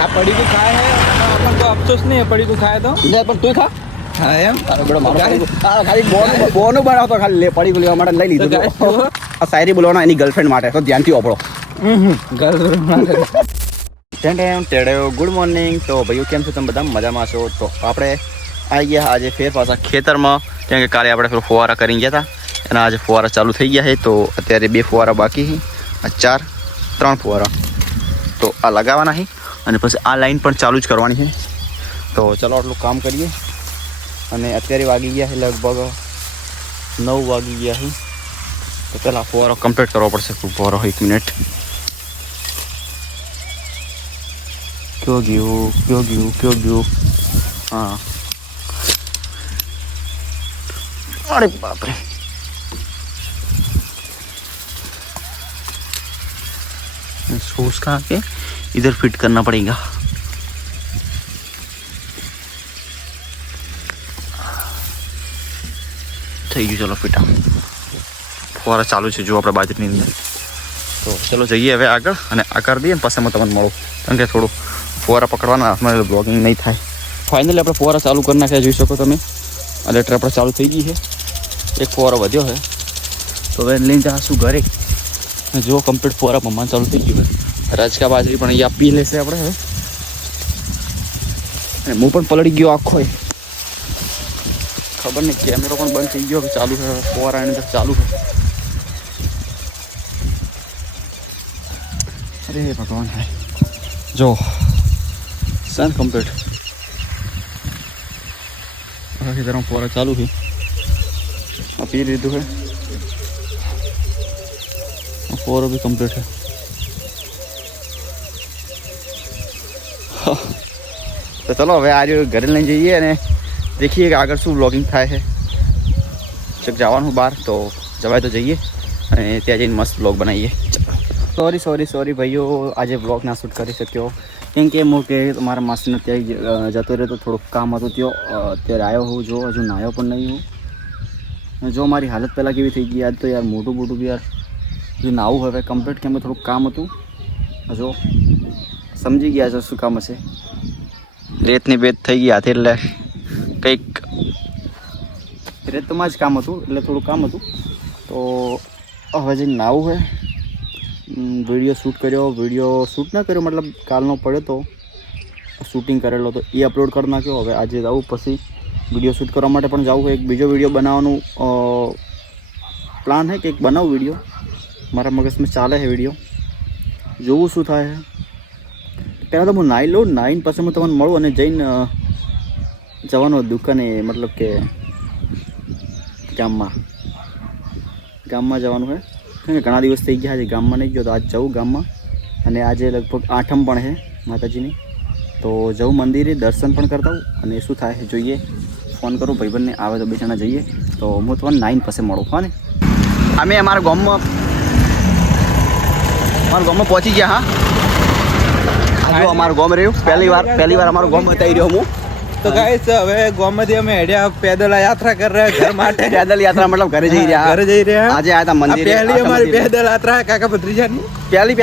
આ પડી કો ખાય હે अपन को अफसोस नहीं है पड़ी को खाए तो લે પણ તું ખા हाँ एम અરે બડો મારો ખાલી બોનું બનાવતો ખાલી લે પડી ગયો માટે લઈ લીધું આ શાયરી બોલવાનો એની ગર્લફ્રેન્ડ માટે તો ધ્યાનથી ઓપડો ગુડ મોર્નિંગ તો ભાઈઓ કેમ છો તમે બધા મજામાં છો તો આપણે આવી ગયા આજે ફેર પાછા ખેતરમાં કેમ કે કાલે આપણે પેલો ફુવારા કરી ગયા હતા એના આજે ફુવારા ચાલુ થઈ ગયા છે તો અત્યારે 2 ફુવારા બાકી છે 3 ફુવારા તો આ લગાવવાના છે અને પછી આ લાઈન પણ ચાલુ જ કરવાની છે તો ચલો આટલું કામ કરીએ અને અત્યારે વાગી ગયા છે લગભગ 9 વાગી ગયા છે તો પહેલાં ફુવારો કમ્પ્લીટ કરવો પડશે ફુવારો 1 મિનિટ ક્યો ગયું हाँ अरे बाप रे इसको उसका आके इधर फिट करना पड़ेगा થઈ ગયું ચલો ફિટ ફુવારા ચાલુ છે જો આપણે બાજરીની અંદર તો ચલો જઈએ હવે આગળ અને આ કરી દઈએ ને પછી હું તમને મળું કારણ કે થોડું ફુવારા પકડવાના હાથમાં બ્લોગિંગ નહીં થાય ફાઇનલી આપણે ફુવારા ચાલુ કરી નાખ્યા જોઈ શકો તમે આ લેટર આપણે ચાલુ થઈ ગઈ છે એક ફુવારો વધ્યો છે તો હવે લઈને જઈશું ઘરે જો કમ્પ્લીટ ફુવારા પંપવાનું ચાલુ થઈ ગયું રાજકા બાજરી પણ અહીંયા પી લેશે આપણે હવે અને હું પણ પલળી ગયો આખો ખબર નહીં કેમેરો પણ બંધ થઈ ગયો કે ચાલુ છે ફુવારા એની અંદર ચાલુ છે અરે ભગવાન જો સન કમ્પ્લીટ આખી तरह फुवारा चालू है पी લીધું है फुवारो भी कम्प्लीट है तो चलो હવે આજે ઘરે લઈને જઈએ અને देखिए कि આગળ શું વ્લોગિંગ થાય છે ચક જવાનું બહાર તો જવાય તો જઈએ અને ત્યાં જઈને મસ્ત વ્લોગ બનાવીએ સોરી ભાઈઓ આજે વ્લોગ ના શૂટ કરી શક્યો કેમ કે હું કે તમારા માસીને ત્યાં જતો રહ્યો તો થોડુંક કામ હતું ત્યાં અત્યારે આવ્યો હું જો હજુ નાહ્યો પણ નહીં હું જો મારી હાલત પહેલાં કેવી થઈ ગઈ આજ તો યાર મોટું બી યાર હજુ નાવું હવે કમ્પ્લીટ કેમ થોડુંક કામ હતું જો સમજી ગયા છો શું કામ હશે રેતની બેત થઈ ગઈ હાથે એટલે કંઈક રેતમાં જ કામ હતું એટલે થોડું કામ હતું તો હવે જે નાવું હોય વિડીયો શૂટ કર્યો વિડીયો શૂટ ના કર્યો મતલબ કાલનો પડ્યો તો શૂટિંગ કરેલો તો એ અપલોડ કરી નાખ્યો હવે આજે જવું પછી વિડીયો શૂટ કરવા માટે પણ જવું એક બીજો વિડીયો બનાવવાનું પ્લાન છે કે એક બનાવું વિડીયો મારા મગજમાં ચાલે છે વિડીયો જોવું શું થાય પહેલાં તો હું નાહી લઉં નાહીને પછી હું તમને મળું અને જઈને જવાનો દુકાને મતલબ કે ગામમાં જવાનું છે ઘણા દિવસ થઈ ગયા છે ગામમાં નહીં ગયો તો આજ જવું ગામમાં અને આજે લગભગ 8મ પણ છે માતાજીની તો જવું મંદિરે દર્શન પણ કરતા હોઉં અને શું થાય જોઈએ ફોન કરું ભાઈબંધને આવે તો બે જણા જઈએ તો હું તમને 9 પાસે મળું હા ને અમે અમારા ગામમાં પહોંચી ગયા હા અમારું ગામ રહ્યું પહેલી વાર અમારું ગામ બતાવી રહ્યો હું तो गाइस હવે ગોમથી અમે હેડ્યા પેદલ યાત્રા कर रहे हैं घर માટે पैदल यात्रा मतलब घरे जई રહ્યા આજે आया था मंदिर पहली हमारी पैदल यात्रा है काका भत्रीजा ની पहली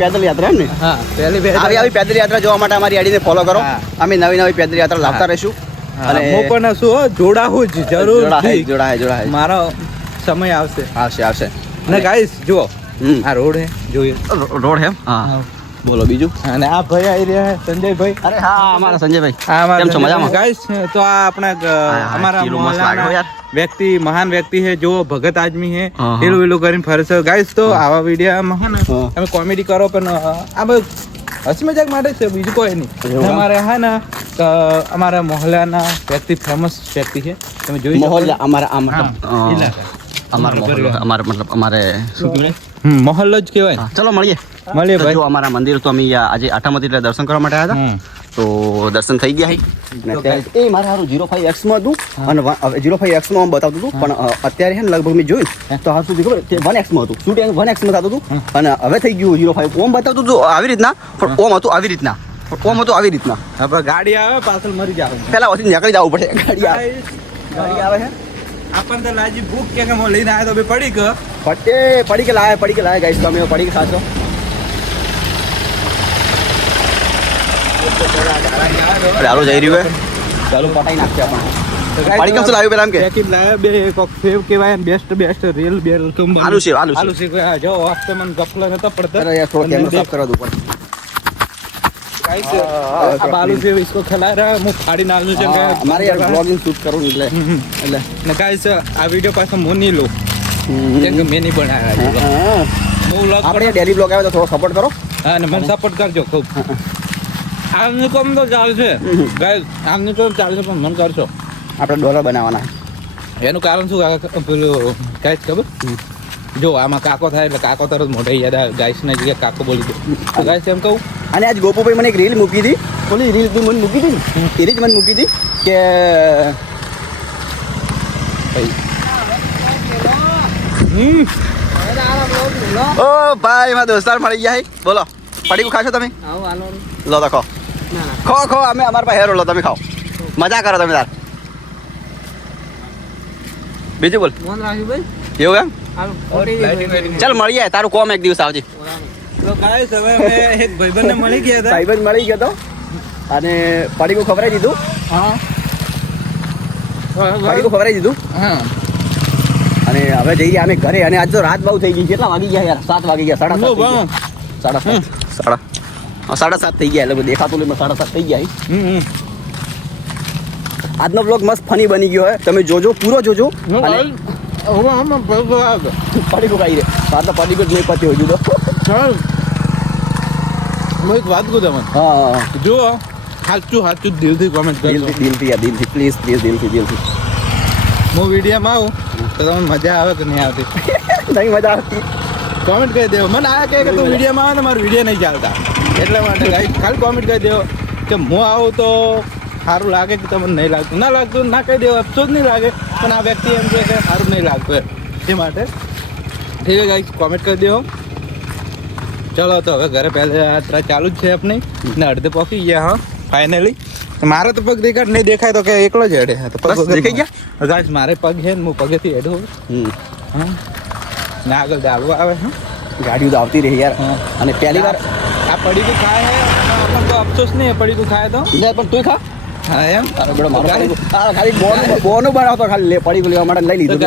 पैदल यात्रा है ने हां पहली આવી पैदल यात्रा જોવા માટે અમારી આડીને ફોલો કરો અમે નવી पैदल यात्रा લાવતા રહીશું અને હું પણ શું જોડાવું જ જરૂર જોડાય મારો સમય આવશે ને ગાઈસ જો આ રોડ હે જોઈએ રોડ હે હા બોલો બીજું અને આ ભાઈ આવી રહ્યા સંજયભાઈ અરે હા અમારા સંજયભાઈ કેમ છો મજામાં ગાઈસ તો આ આપણા અમારા મોહલ્લાના વ્યક્તિ મહાન વ્યક્તિ है जो भगत आदमी है ઢીલું વીલું કરીને ફરે છે ગાઈસ તો આવા વિડીયોમાં હે ને તમે કોમેડી કરો પણ આ હસી મજાક માટે છે બીજું કોઈ નહીં અમારે હા ને અમારા મોહલ્લાના વ્યક્તિ ફેમસ વ્યક્તિ છે તમે જોઈ મોહલ્લા અમારા મતલબ અમારે શું કહેવાય મોહલ્લો જ કહેવાય ચલો મળીએ ભાઈ જો અમારા મંદિર તો અમે આજે 8મ એટલે દર્શન કરવા માટે આવ્યા હતા તો દર્શન થઈ ગયા છે એ મારે હારું 05X માં હતું અને 05X માં બતાવતું હતું પણ અત્યારે છે ને લગભગ મેં જોયું તો હાલ સુધી ખબર 1X માં હતું શૂટિંગ 1X માં થતું હતું અને હવે થઈ ગયું 05 ઓમ બતાવતું હતું આવી રીતના પણ ઓમ હતું આવી રીતના હવે ગાડી આવે પાછળ મરી જાવ પેલા ઓછી નીકળી જવું પડે ગાડી આવે છે अपन तो लाजी भूख क्या हम लेने आए तो अभी पड़ी के लाया गाइस तो हमें पड़ी के साथ હાલો જઈ રહ્યું હે ચાલો પટાઈ નાખશે આપણે પાણી કેમ શું લાવ્યું પેલા એમ કે પેકેટ લાવ્યા બે કોક સેવ કહેવાય બેસ્ટ રેલ બેલ તુમ આલુ સેવ આલુ સેવ જો વાસ્તે મને ગફલા નતા પડતા અરે યાર થોડો કેમેરો સાફ કરવા દો પણ गाइस अब आलू सेव इसको खिला रहा है, मुंह फाड़ी नालू છે કે અમારે યાર બ્લોગિંગ શૂટ કરવું એટલે ને ગાइस આ વિડિયો પાછો મો નહીં લો કેમ કે મેં નહીં બનાવ્યા છે હું વ્લોગ આપણે ડેલી બ્લોગ આવે તો થોડો સપોર્ટ કરો હા ને મને સપોર્ટ કરજો ખૂબ આમની કોમ તો ચાલશે ગાइस આમની કોમ ચાલશે પણ મન કરશો આપણે ડોલર બનાવવાના એનું કારણ શું પેલું ગાइस ખબર જો આમાં કાકો થાય એટલે કાકો તરત મોઢે યાદ આવે ગાइस ને જગ્યાએ કાકો બોલી દે તો ગાइस એમ કહું અને આજ ગોપુભાઈ મને એક રીલ મૂકી હતી ઓલી રીલ તું મને મૂકી હતી ને એ રીલ મને મૂકી હતી કે ઓ ભાઈ મારા દોસ્તાર મળી ગયા હે બોલો પડીકું ખાશો તમે લો તો ખો ખો અમે અમારા પાસે હેરો લો તમે ખાઓ મજા કરો તમે તાર બીજું બોલ એવું એમ ચાલ મળીએ તારું કોમ એક દિવસ આવજે તો ગાइस હવે અમે એક ભાઈબંધને મળી ગયા હતા ભાઈબંધ મળી ગયો તો અને પડીકું ખવડાવી દીધું હા પડીકું ખવડાવી દીધું હા અને હવે જઈએ અમે ઘરે અને આજ તો રાત બહુ થઈ ગઈ કેટલા વાગી ગયા યાર 7 વાગી ગયા 7:30 થઈ ગયા એટલે દેખાતું નહીં 7:30 થઈ ગયા આજનો બ્લોગ મસ્ત ફની બની ગયો હે તમે જોજો પૂરો જોજો પડીકું ખાઈ રે સાત પડીકું જ નહીં પત્યો હજુ તો હું એક વાત કહું તમને હા જો સાચું દિલથી કોમેન્ટ કરજો દિલથી યાર દિલથી પ્લીઝ દિલથી હું વિડીયોમાં આવું તો તમને મજા આવે કે નહીં આવતી નહીં મજા આવતી કોમેન્ટ કરી દેવો મને આ કહે કે તું વિડીયોમાં આવે ને મારો વિડીયો નહીં ચાલતા એટલા માટે ગાઈસ ખાલી કોમેન્ટ કરી દેવો કે હું આવું તો સારું લાગે કે તમને નહીં લાગતું ના લાગતું ના કહી દેવો અફસોસ નહીં લાગે પણ આ વ્યક્તિ એમ કહે કે સારું નહીં લાગતું એ માટે ઠીક છે ગાઈસ કોમેન્ટ કરી દેવો ચલો તો હવે ઘરે પહેલા યાત્રા ચાલુ જ છે આપણી ને અડધે પહોંચી ગયા હા ફાઇનલી મારો તો પગ દેખાડ નહીં દેખાય તો કે એકલો જ હેડે તો પગ દેખાઈ ગયા ગાઈસ મારે પગ છે ને હું પગેથી હેડું હા ને આગળ ડાળવા આવે હા ગાડીઓ તો આવતી રહી યાર અને પહેલી વાર આ પડીકું ખાય હે આપણને તો અફસોસ નહીં પડીકું ખાય તો પણ તું ખા હા એમ અરે બેડો મારો ખાલી બોનું બનાવતો ખાલી લે પડીકું લેવા માટે લઈ લીધું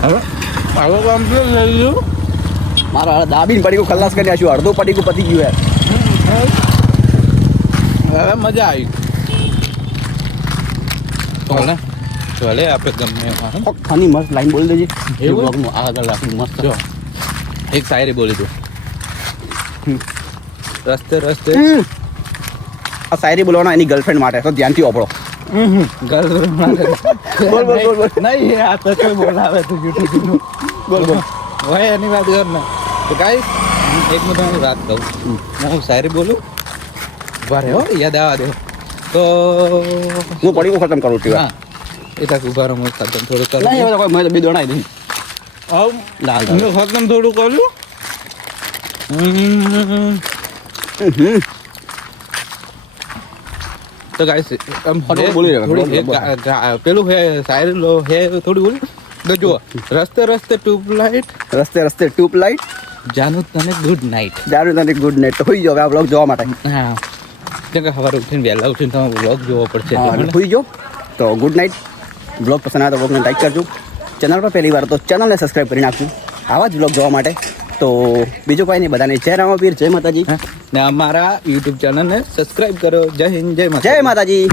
હવે આવો કમ્પ્લીટ લઈ ગયું મારો દાબીને પડીકું ખલાસ કરી નાખ્યું અડધો પડીકું પતી ગયું યાર હવે મજા આવી ચાલે આપણે ગમે ફની મસ્ત લાઈન બોલી દેજે એવું? બ્લોગનું આગળ રાખી મસ્ત જો એક શાયરી બોલી દો રસ્તે રસ્તે આ શાયરી બોલવાના એની ગર્લફ્રેન્ડ માટે તો ધ્યાનથી ઓપડો બોલ નહીં આ તો કોઈ બોલાવે તો યુટ્યુબ બોલ હોય એની વાત કર ને તો ગાઈસ એક હું તમને વાત કહું હું શાયરી બોલું ઉભા રહે હો યાદ આવવા દો તો હું પડીકું ખતમ કરું છું હા એ તક ઉભા રહો હું ખતમ થોડું કરું નહીં હવે કોઈ મેં બે દોડાઈ દઉં આવ લાલ મેં ખતમ થોડું કર્યું તો ગાઈસ બોલી રહ્યો પેલું હે શાયરી લો હે થોડી બોલી તો જુઓ રસ્તે રસ્તે ટ્યુબલાઇટ રસ્તે ટ્યુબ લાઈટ જાનું તને ગુડ નાઇટ જારું તને ગુડ નાઇટ તો હોઈ જાવ આ બ્લોગ જોવા માટે હા કેમ કે સવારે ઉઠીને વહેલા ઉઠીને તમે બ્લોગ જોવો પડશે હોઈ જાઓ તો ગુડ નાઇટ બ્લોગ પસંદ આવે તો બ્લોગને લાઈક કરજો ચેનલ પર પહેલી વાર તો ચેનલને સબસ્ક્રાઈબ કરી નાખજો આવા જ બ્લોગ જોવા માટે તો બીજું કોઈ નહીં બધાને જય રામાપીર જય માતાજી ને અમારા યુટ્યુબ ચેનલને સબસ્ક્રાઇબ કરો જય હિન્દ જય માતા જય માતાજી